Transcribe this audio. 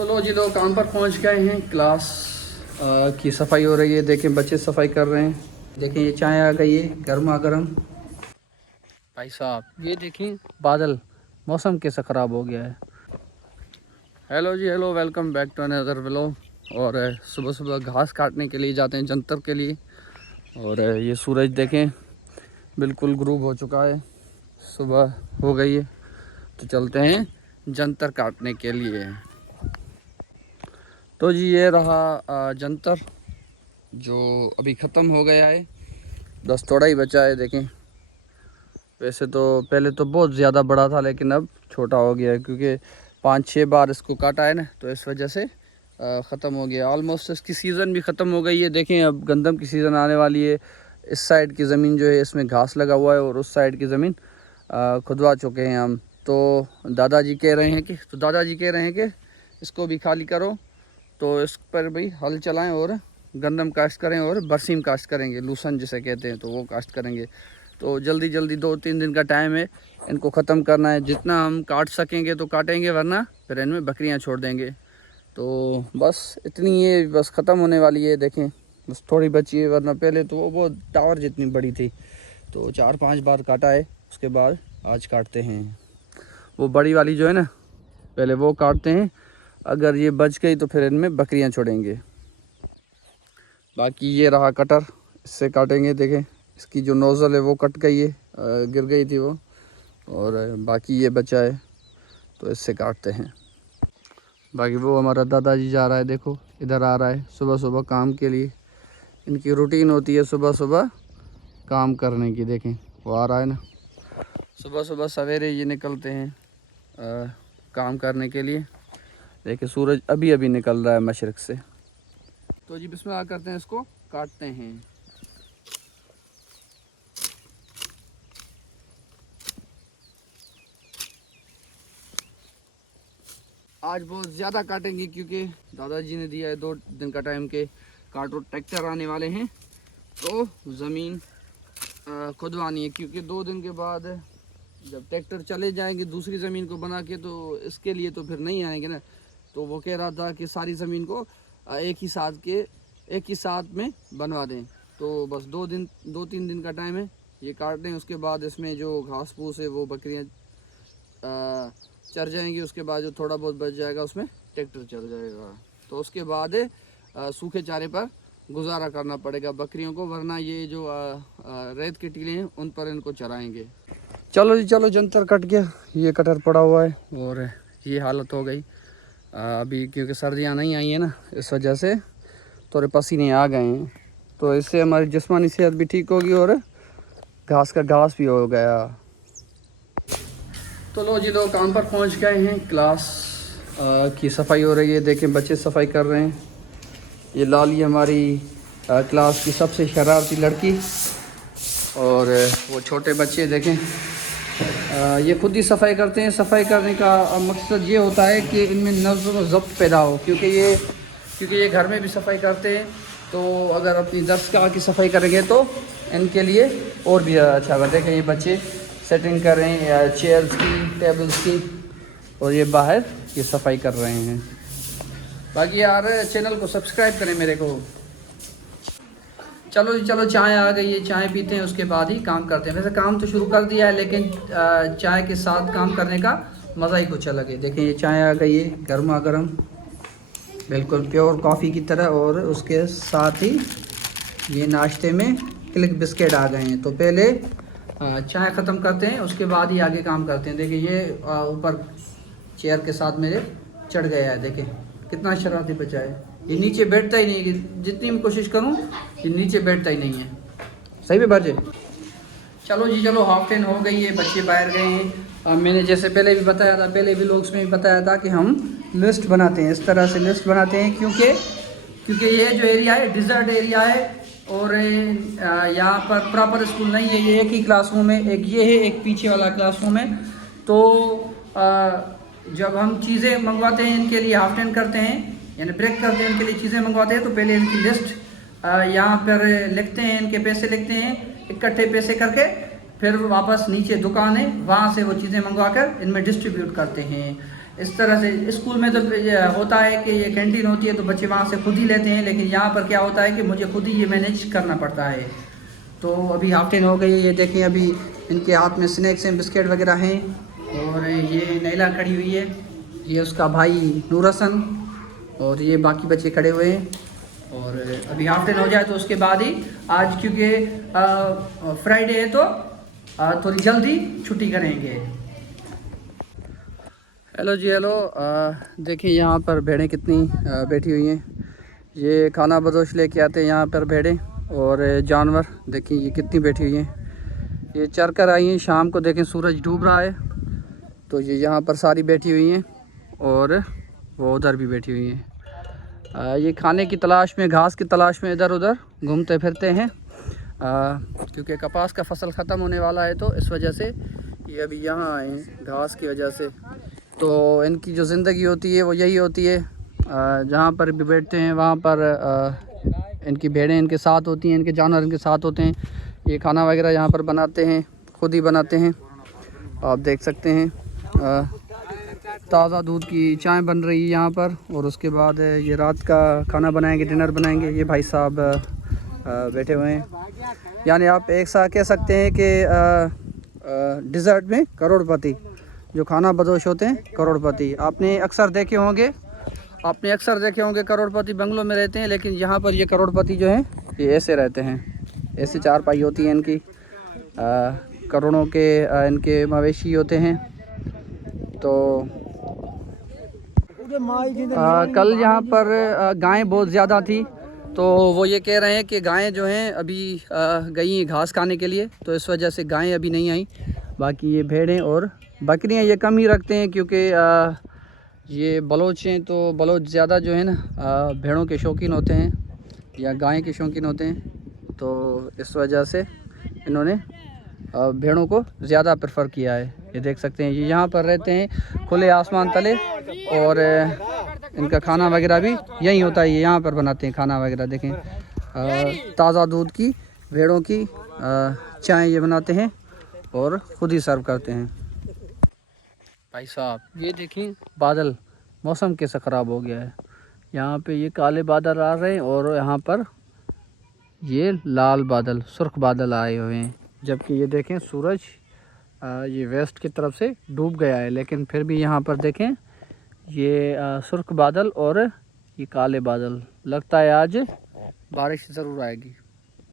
तो लो जी, लोग काम पर पहुंच गए हैं। क्लास की सफाई हो रही है। देखें बच्चे सफाई कर रहे हैं। देखें ये चाय आ गई है गर्मा गर्म। भाई साहब ये देखें बादल, मौसम कैसा ख़राब हो गया है। Hello ji, hello, welcome back to another vlog. और सुबह सुबह घास काटने के लिए जाते हैं जंतर के लिए। और ये सूरज देखें बिल्कुल ग्रूब हो चुका है, सुबह हो गई है। तो चलते हैं जंतर काटने के लिए। तो जी ये रहा जंतर जो अभी ख़त्म हो गया है, बस थोड़ा ही बचा है। देखें वैसे तो पहले तो बहुत ज़्यादा बड़ा था, लेकिन अब छोटा हो गया है क्योंकि 5-6 बार इसको काटा है ना, तो इस वजह से ख़त्म हो गया। ऑलमोस्ट इसकी सीज़न भी ख़त्म हो गई है। देखें अब गंदम की सीज़न आने वाली है। इस साइड की ज़मीन जो है इसमें घास लगा हुआ है और उस साइड की ज़मीन खुदवा चुके हैं हम। तो दादाजी कह रहे हैं कि इसको भी खाली करो, तो इस पर भी हल चलाएं और गंदम काश्त करें और बरसीम काश्त करेंगे, लूसन जिसे कहते हैं, तो वो काश्त करेंगे। तो जल्दी जल्दी 2-3 दिन का टाइम है, इनको ख़त्म करना है। जितना हम काट सकेंगे तो काटेंगे, वरना फिर इनमें बकरियां छोड़ देंगे। तो बस इतनी ये बस ख़त्म होने वाली है। देखें बस थोड़ी बची है, वरना पहले तो वो टावर जितनी बड़ी थी। तो 4-5 बार काटा है, उसके बाद आज काटते हैं वो बड़ी वाली जो है ना, पहले वो काटते हैं। अगर ये बच गई तो फिर इनमें बकरियां छोड़ेंगे। बाकी ये रहा कटर, इससे काटेंगे। देखें इसकी जो नोज़ल है वो कट गई है, गिर गई थी वो, और बाकी ये बचा है, तो इससे काटते हैं। बाकी वो हमारा दादाजी जा रहा है, देखो इधर आ रहा है सुबह सुबह काम के लिए। इनकी रूटीन होती है सुबह सुबह काम करने की। देखें वो आ रहा है ना, सुबह सुबह सवेरे ये निकलते हैं काम करने के लिए। देखिए सूरज अभी अभी निकल रहा है मशरिक़ से। तो जी बिस्मिल्लाह करते हैं, इसको काटते हैं। आज बहुत ज़्यादा काटेंगे क्योंकि दादाजी ने दिया है 2 दिन का टाइम के काटो, ट्रैक्टर आने वाले हैं तो ज़मीन खुदवानी है। क्योंकि 2 दिन के बाद जब ट्रैक्टर चले जाएंगे दूसरी ज़मीन को बना के, तो इसके लिए तो फिर नहीं आएंगे ना। तो वो कह रहा था कि सारी ज़मीन को एक ही साथ में बनवा दें। तो बस 2-3 दिन का टाइम है, ये काट दें। उसके बाद इसमें जो घास फूस है वो बकरियाँ चर जाएंगी। उसके बाद जो थोड़ा बहुत बच जाएगा उसमें ट्रैक्टर चल जाएगा। तो उसके बाद सूखे चारे पर गुजारा करना पड़ेगा बकरियों को, वरना ये जो रेत के टीले हैं उन पर इनको चराएंगे। चलो जी चलो, जंतर कट गया, ये कटर पड़ा हुआ है और ये हालत हो गई अभी। क्योंकि सर्दियाँ नहीं आई हैं ना, इस वजह से थोड़े पसीने आ गए हैं। तो इससे हमारी जिस्मानी सेहत भी ठीक होगी और घास का घास भी हो गया। तो लो जी, लोग काम पर पहुंच गए हैं। क्लास की सफाई हो रही है। देखें बच्चे सफाई कर रहे हैं। ये लाली हमारी क्लास की सबसे शरारती लड़की, और वो छोटे बच्चे देखें ये खुद ही सफाई करते हैं। सफाई करने का मकसद ये होता है कि इनमें नज़्म व ज़ब्त पैदा हो, क्योंकि ये घर में भी सफाई करते हैं। तो अगर अपनी दरसगाह की सफाई करेंगे तो इनके लिए और भी अच्छा होगा। देखें ये बच्चे सेटिंग कर रहे हैं चेयर्स की, टेबल्स की, और ये बाहर ये सफाई कर रहे हैं। बाकी यार चैनल को सब्सक्राइब करें मेरे को। चलो जी चलो, चाय आ गई है, चाय पीते हैं, उसके बाद ही काम करते हैं। वैसे काम तो शुरू कर दिया है, लेकिन चाय के साथ काम करने का मज़ा ही कुछ अलग है। देखें ये चाय आ गई है गर्मा गर्म, बिल्कुल प्योर कॉफ़ी की तरह। और उसके साथ ही ये नाश्ते में क्लिक बिस्किट आ गए हैं। तो पहले चाय ख़त्म करते हैं, उसके बाद ही आगे काम करते हैं। देखिए ये ऊपर चेयर के साथ मेरे चढ़ गया है। देखें कितना शरारती बच्चा है, ये नीचे बैठता ही नहीं है। जितनी भी कोशिश करूं ये नीचे बैठता ही नहीं है। सही में बच्चे। चलो जी चलो, 10:30 हो गई है, बच्चे बाहर गए हैं। मैंने जैसे पहले भी बताया था, पहले व्लॉग्स में भी बताया था कि हम लिस्ट बनाते हैं, इस तरह से लिस्ट बनाते हैं। क्योंकि ये जो एरिया है डिज़र्ट एरिया है, और यहाँ पर प्रॉपर स्कूल नहीं है। ये एक ही क्लासरूम है, एक ये है, एक पीछे वाला क्लासरूम है। तो जब हम चीज़ें मंगवाते हैं इनके लिए, हाफ टाइम करते हैं यानी ब्रेक करते हैं, इनके लिए चीज़ें मंगवाते हैं, तो पहले इनकी लिस्ट यहाँ पर लिखते हैं, इनके पैसे लिखते हैं, इकट्ठे पैसे करके फिर वापस नीचे दुकान है, वहाँ से वो चीज़ें मंगवा कर इनमें डिस्ट्रीब्यूट करते हैं। इस तरह से स्कूल में तो ये होता है कि ये कैंटीन होती है तो बच्चे वहाँ से खुद ही लेते हैं, लेकिन यहाँ पर क्या होता है कि मुझे खुद ही ये मैनेज करना पड़ता है। तो अभी हाफ 10 हो गई है, ये देखें अभी इनके हाथ में स्नैक्स हैं, बिस्किट वगैरह हैं। और ये नैला खड़ी हुई है, ये उसका भाई नूर हसन, और ये बाकी बच्चे खड़े हुए हैं। और अभी हाफ 10 हो जाए तो उसके बाद ही आज, क्योंकि फ्राइडे है तो थोड़ी जल्दी छुट्टी करेंगे। हेलो जी हेलो, देखिए यहाँ पर भेड़ें कितनी बैठी हुई हैं। ये खाना बदोश लेके आते हैं यहाँ पर भेड़ें, और जानवर देखिए ये कितनी बैठी हुई हैं। ये चर कर आई हैं, शाम को देखें सूरज डूब रहा है तो ये यहाँ पर सारी बैठी हुई हैं, और वो उधर भी बैठी हुई हैं। ये खाने की तलाश में, घास की तलाश में इधर उधर घूमते फिरते हैं, क्योंकि कपास का फसल ख़त्म होने वाला है तो इस वजह से ये अभी यहाँ आए हैं घास की वजह से। तो इनकी जो ज़िंदगी होती है वो यही होती है, जहाँ पर भी बैठते हैं वहाँ पर इनकी भेड़ें इनके साथ होती हैं, इनके जानवर इनके साथ होते हैं। ये खाना वगैरह यहाँ पर बनाते हैं, खुद ही बनाते हैं, आप देख सकते हैं। ताज़ा दूध की चाय बन रही है यहाँ पर, और उसके बाद ये रात का खाना बनाएंगे, डिनर बनाएंगे। ये भाई साहब बैठे हुए हैं, यानी आप एक साथ कह सकते हैं कि डिज़र्ट में करोड़पति, जो खाना बदोश होते हैं करोड़पति। आपने अक्सर देखे होंगे करोड़पति बंगलों में रहते हैं, लेकिन यहाँ पर ये करोड़पति जो हैं ये ऐसे रहते हैं, ऐसे चारपाई होती है इनकी, करोड़ों के इनके मवेशी होते हैं। तो कल यहाँ पर गायें बहुत ज़्यादा थी, तो वो ये कह रहे हैं कि गायें जो हैं अभी गई हैं घास खाने के लिए, तो इस वजह से गायें अभी नहीं आई। बाकी ये भेड़ें और बकरियां ये कम ही रखते हैं, क्योंकि ये बलोच हैं तो बलोच ज़्यादा जो है ना भेड़ों के शौकीन होते हैं या गाय के शौकीन होते हैं, तो इस वजह से इन्होंने भेड़ों को ज़्यादा प्रेफर किया है। ये देख सकते हैं ये यहाँ पर रहते हैं खुले आसमान तले, और इनका खाना वगैरह भी यही होता है, ये यहाँ पर बनाते हैं खाना वगैरह। देखें ताज़ा दूध की भेड़ों की चाय ये बनाते हैं और ख़ुद ही सर्व करते हैं। भाई साहब ये देखें बादल, मौसम कैसा ख़राब हो गया है। यहाँ पे ये काले बादल आ रहे हैं और यहाँ पर ये लाल बादल, सुर्ख बादल आए हुए हैं, जबकि ये देखें सूरज ये वेस्ट की तरफ से डूब गया है, लेकिन फिर भी यहाँ पर देखें ये सुर्ख बादल और ये काले बादल। लगता है आज बारिश ज़रूर आएगी।